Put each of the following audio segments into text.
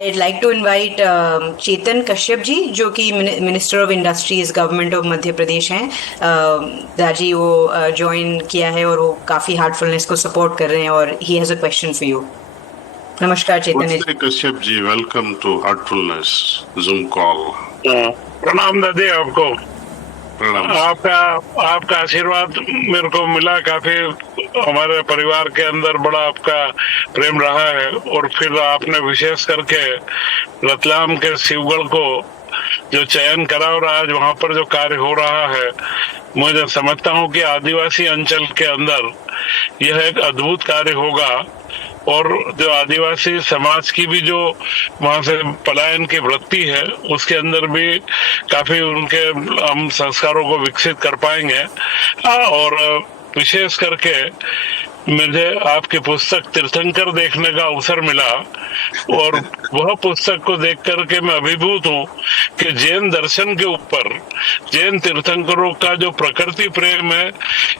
I'd like to invite चेतन कश्यप जी, जो कि minister of industries government of Madhya Pradesh हैं। दाजी वो ज्वाइन किया है और वो काफी हार्टफुलनेस को सपोर्ट कर रहे हैं और he has a question for you. नमस्कार चेतन जी। नमस्ते Kashyap ji, welcome to Heartfulness Zoom call. प्रणाम दादी आपको। प्रणाम। आपका आपका आशीर्वाद मेरे को मिला काफी। हमारे परिवार के अंदर बड़ा आपका प्रेम रहा है और फिर आपने विशेष करके रतलाम के शिवगढ़ को जो चयन करा और आज वहाँ पर जो कार्य हो रहा है, मुझे समझता हूँ कि आदिवासी अंचल के अंदर यह एक अद्भुत कार्य होगा और जो आदिवासी समाज की भी जो वहां से पलायन की वृत्ति है उसके अंदर भी काफी उनके हम संस्कारों को विकसित कर पाएंगे। और विशेष करके मुझे आपकी पुस्तक तीर्थंकर देखने का अवसर मिला और वह पुस्तक को देख करके मैं अभिभूत हूँ कि जैन दर्शन के ऊपर जैन तीर्थंकरों का जो प्रकृति प्रेम है,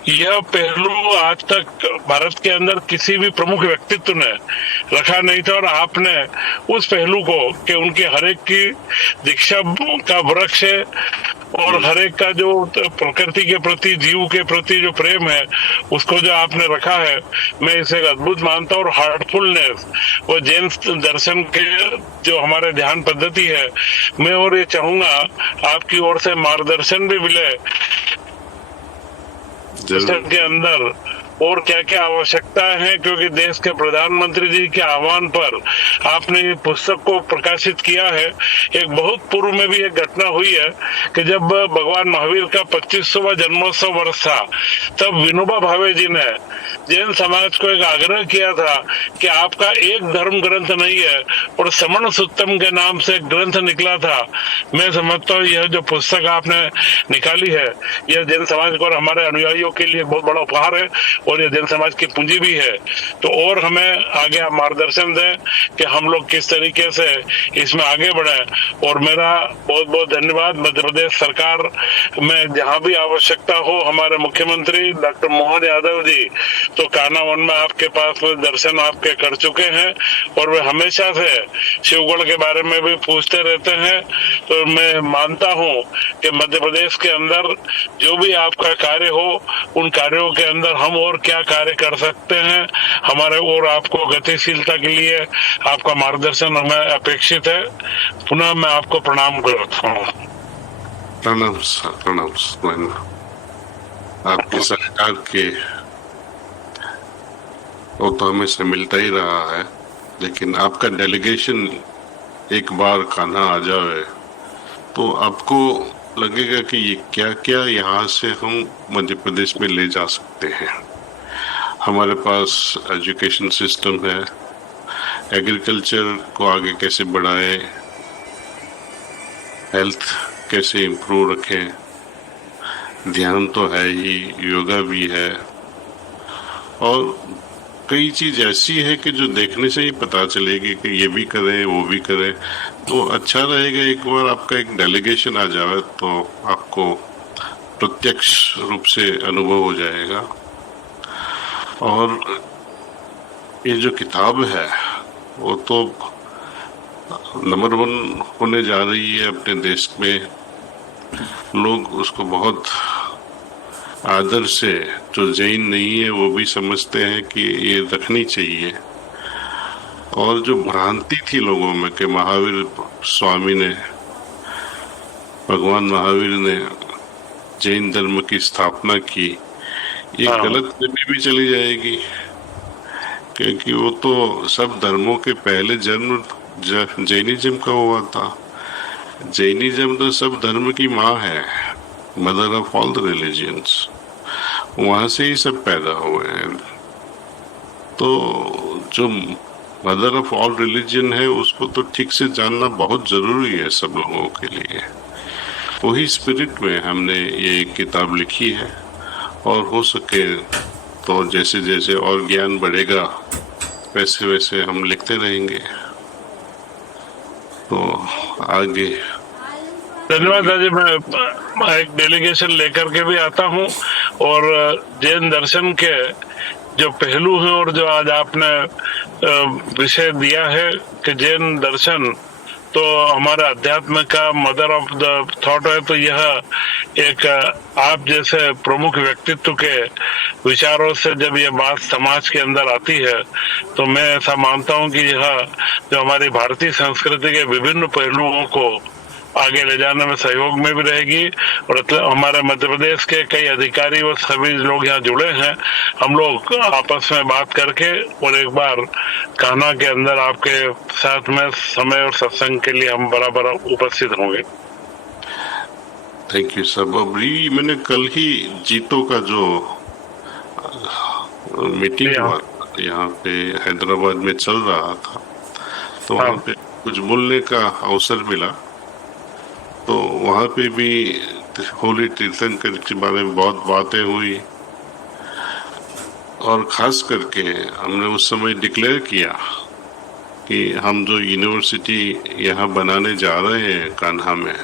यह पहलू आज तक भारत के अंदर किसी भी प्रमुख व्यक्तित्व ने रखा नहीं था और आपने उस पहलू को कि उनके हरेक की दीक्षा का वृक्ष है और हरेक का जो प्रकृति के प्रति जीव के प्रति जो प्रेम है उसको जो आपने रखा है, मैं इसे एक अद्भुत मानता हूँ। और हार्टफुलनेस वो जैन दर्शन के जो हमारे ध्यान पद्धति है, मैं और ये चाहूंगा आपकी ओर से मार्गदर्शन भी मिले के अंदर और क्या क्या आवश्यकता है, क्योंकि देश के प्रधानमंत्री जी के आह्वान पर आपने ये पुस्तक को प्रकाशित किया है। एक बहुत पूर्व में भी एक घटना हुई है कि जब भगवान महावीर का 25वां जन्मोत्सव वर्ष था, तब विनोबा भावे जी ने जैन समाज को एक आग्रह किया था कि आपका एक धर्म ग्रंथ नहीं है और समण सुत्तम के नाम से एक ग्रंथ निकला था। मैं समझता हूँ यह जो पुस्तक आपने निकाली है, यह जैन समाज को और हमारे अनुयायियों के लिए बहुत बड़ा उपहार है और ये जैन समाज की पूंजी भी है। तो और हमें आगे आप मार्गदर्शन दें कि हम लोग किस तरीके से इसमें आगे बढ़े। और मेरा बहुत बहुत धन्यवाद। मध्य प्रदेश सरकार में जहां भी आवश्यकता हो, हमारे मुख्यमंत्री डॉक्टर मोहन यादव जी तो कान्हा वन में आपके पास में दर्शन आपके कर चुके हैं और वे हमेशा से शिवगढ़ के बारे में भी पूछते रहते हैं। तो मैं मानता हूँ कि मध्य प्रदेश के अंदर जो भी आपका कार्य हो, उन कार्यों के अंदर हम और क्या कार्य कर सकते हैं, हमारे और आपको गतिशीलता के लिए आपका मार्गदर्शन हमें अपेक्षित है। पुनः मैं आपको प्रणाम करता हूँ। प्रणाम सर, प्रणाम सर। आपके सरकार के वो तो हमेशा मिलता ही रहा है, लेकिन आपका डेलीगेशन एक बार कान्हा आ जाए तो आपको लगेगा कि ये क्या क्या यहाँ से हम मध्य प्रदेश में ले जा सकते हैं। हमारे पास एजुकेशन सिस्टम है, एग्रीकल्चर को आगे कैसे बढ़ाएं, हेल्थ कैसे इम्प्रूव रखें, ध्यान तो है ही, योगा भी है और कई चीज ऐसी है कि जो देखने से ही पता चलेगी कि ये भी करें वो भी करें। तो अच्छा रहेगा एक बार आपका एक डेलीगेशन आ जाए तो आपको प्रत्यक्ष रूप से अनुभव हो जाएगा। और ये जो किताब है वो तो नंबर 1 होने जा रही है अपने देश में। लोग उसको बहुत आदर से, जो जैन नहीं है वो भी समझते हैं कि ये रखनी चाहिए। और जो भ्रांति थी लोगों में कि महावीर स्वामी ने, भगवान महावीर ने जैन धर्म की स्थापना की, ये गलत फहमी भी चली जाएगी, क्योंकि वो तो सब धर्मों के पहले जन्म जैनिज्म का हुआ था। जैनिज्म तो सब धर्म की माँ है, mother of all the religions. वहां से ही सब पैदा हुए हैं। तो जो मदर ऑफ ऑल रिलीजन है उसको तो ठीक से जानना बहुत जरूरी है सब लोगों के लिए। वही स्पिरिट में हमने ये किताब लिखी है और हो सके तो जैसे जैसे और ज्ञान बढ़ेगा वैसे वैसे हम लिखते रहेंगे। तो आगे धन्यवाद दादी। मैं एक डेलीगेशन लेकर के भी आता हूँ और जैन दर्शन के जो पहलू हैं और जो आज आपने विषय दिया है कि जैन दर्शन तो हमारे अध्यात्म का मदर ऑफ द थॉट है, तो यह एक आप जैसे प्रमुख व्यक्तित्व के विचारों से जब ये बात समाज के अंदर आती है तो मैं ऐसा मानता हूं कि यह जो हमारी भारतीय संस्कृति के विभिन्न पहलुओं को आगे ले जाने में सहयोग में भी रहेगी। और हमारे मध्य प्रदेश के कई अधिकारी और सभी लोग यहाँ जुड़े हैं, हम लोग आपस में बात करके और एक बार कान्हा के अंदर आपके साथ में समय और सत्संग के लिए हम बराबर उपस्थित होंगे। थैंक यू सब। अभी मैंने कल ही जीतो का जो मीटिंग हुआ यहाँ पे हैदराबाद में चल रहा था, तो वहाँ पे कुछ बोलने का अवसर मिला। तो वहाँ पे भी होली तीर्थंकर के बारे में बहुत बातें हुई और खास करके हमने उस समय डिक्लेयर किया कि हम जो यूनिवर्सिटी यहाँ बनाने जा रहे हैं कान्हा में,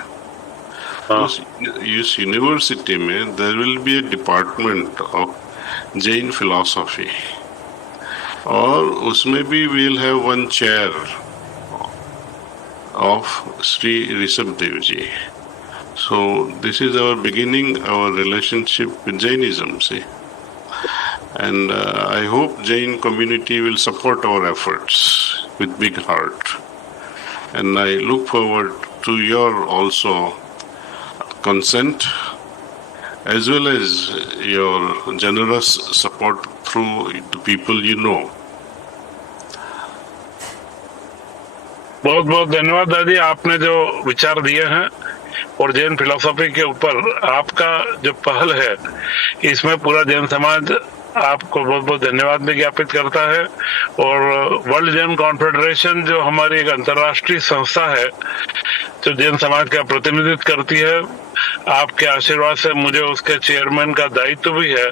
इस यूनिवर्सिटी में there will be a department of Jain philosophy और उसमें भी will have one chair of Sri Rishabh Dev Ji. So this is our beginning, our relationship with Jainism, see. And I hope Jain community will support our efforts with big heart. And I look forward to your also consent as well as your generous support through the people you know. बहुत बहुत धन्यवाद दादी, आपने जो विचार दिए हैं और जैन फिलोसफी के ऊपर आपका जो पहल है, इसमें पूरा जैन समाज आपको बहुत बहुत धन्यवाद भी ज्ञापित करता है। और वर्ल्ड जैन कॉन्फेडरेशन जो हमारी एक अंतर्राष्ट्रीय संस्था है जो जैन समाज का प्रतिनिधित्व करती है, आपके आशीर्वाद से मुझे उसके चेयरमैन का दायित्व भी है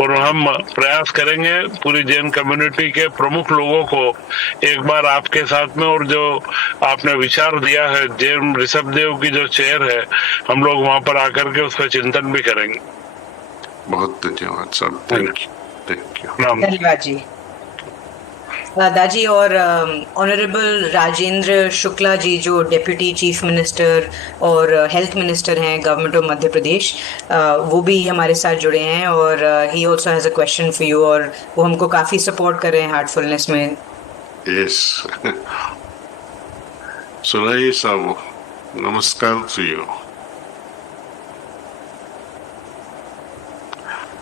और हम प्रयास करेंगे पूरी जैन कम्युनिटी के प्रमुख लोगों को एक बार आपके साथ में, और जो आपने विचार दिया है जैन ऋषभ देव की जो चेयर है, हम लोग वहां पर आकर के उसका चिंतन भी करेंगे। बहुत धन्यवाद साहब, थैंक यू। धन्यवाद जी। दाजी, और ऑनरेबल राजेंद्र शुक्ला जी जो डेप्यूटी चीफ मिनिस्टर और हेल्थ मिनिस्टर हैं गवर्नमेंट ऑफ मध्य प्रदेश, वो भी हमारे साथ जुड़े हैं और ही also has a question for you, और वो हमको काफ़ी सपोर्ट कर रहे हैं हार्टफुलनेस में। यस सुनाइए साहब, नमस्कार टू यू।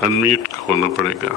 अनम्यूट होना पड़ेगा।